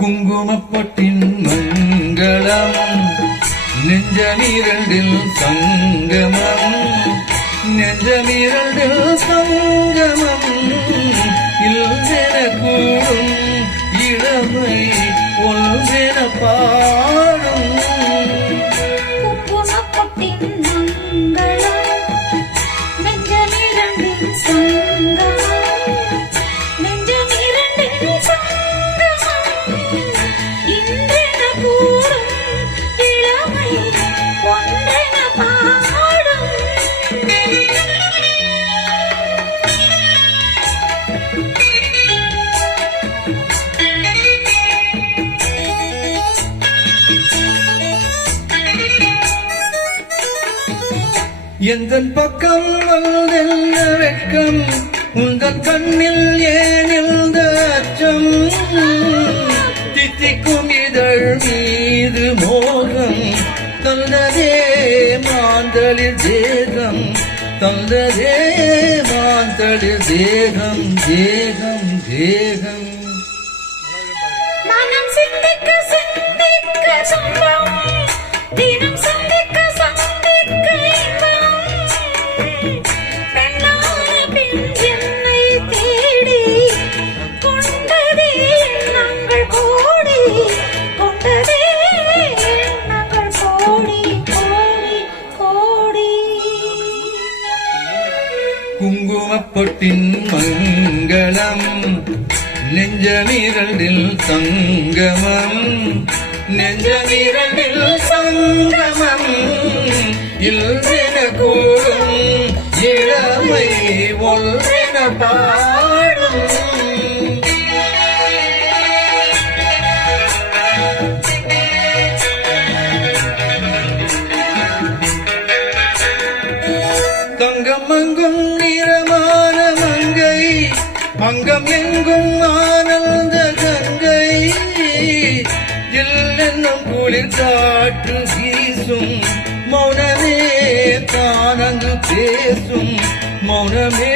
குங்குமப்பட்டின் மங்களம் நெஞ்சமிரண்டில் சங்கமம் நெஞ்சமிரண்டில் சங்கமம் இல்லென கூடும் இளமை ஒன்றென பாடும் குங்குமப்பட்டின் மங்களம் நெஞ்சமிரண்டில் சங்கமம் நெஞ்சமிரண்டில் சங்கமம் இன்றென கூடும் இளமை ஒன்றென பாடும் எந்தன் பக்கம் வந்தென்ன வெட்கம் உந்தன் கண்ணில் ஏன் எழுந்த அச்சம் தித்திக்கும் இதழ் மீது மோகம் தந்ததே மாந்தளிர் தேகம் தந்ததே மாந்தளிர் தேகம் தேகம் தேகம் மனம் சிந்திக்க சிந்திக்க சொந்தம் தினம் சந்திக்க சந்திக்க இன்பம் பெண்ணான பின் என்னை தேடி கொண்டதே எண்ணங்கள் கோடி கொண்டதே எண்ணங்கள் கோடி கோடி கோடி குங்குமப்பொட்டின் மங்களம் நெஞ்சமிரண்டில் சங்கமம் நெஞ்சமிரண்டில் சங்கமம் இல்லென கூடும் இளமை ஒன்றென பாடும் தங்கம் அங்கும் நிறமான மங்கை அங்கம் எங்கும் ஆனந்த கங்கை எல்லென்னும் குளிர் காற்று வீசும் மௌனமே தானங்கு பேசும் மௌனமே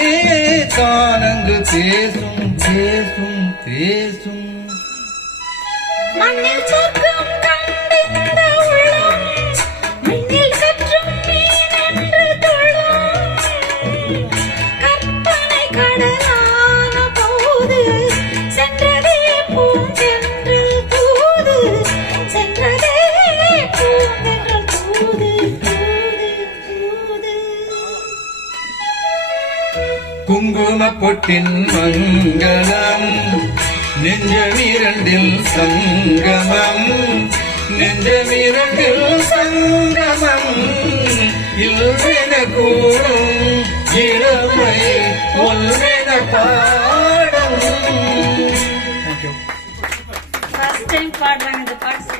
தானங்கு பேசும் பேசும் பேசும் மண்ணில் சொர்க்கம் கண்டிந்த உள்ளம் மண்ணில் சற்றும் மீன் என்று துள்ளும் கற்பனை கடலான போது சென்றதே பூஞ்சென்றல் தூது சென்றதே பூஞ்சென்றல் தூது தூது தூது குங்குமப்பொட்டின் மங்களம் நெஞ்சமிரண்டில் சங்கமம் நெஞ்சமிரண்டில் சங்கமம் இல்லென கூடும் இளமை ஒன்றென பாடும். ஃபர்ஸ்ட் டைம் பாடுறாங்க இந்த பாட்டு.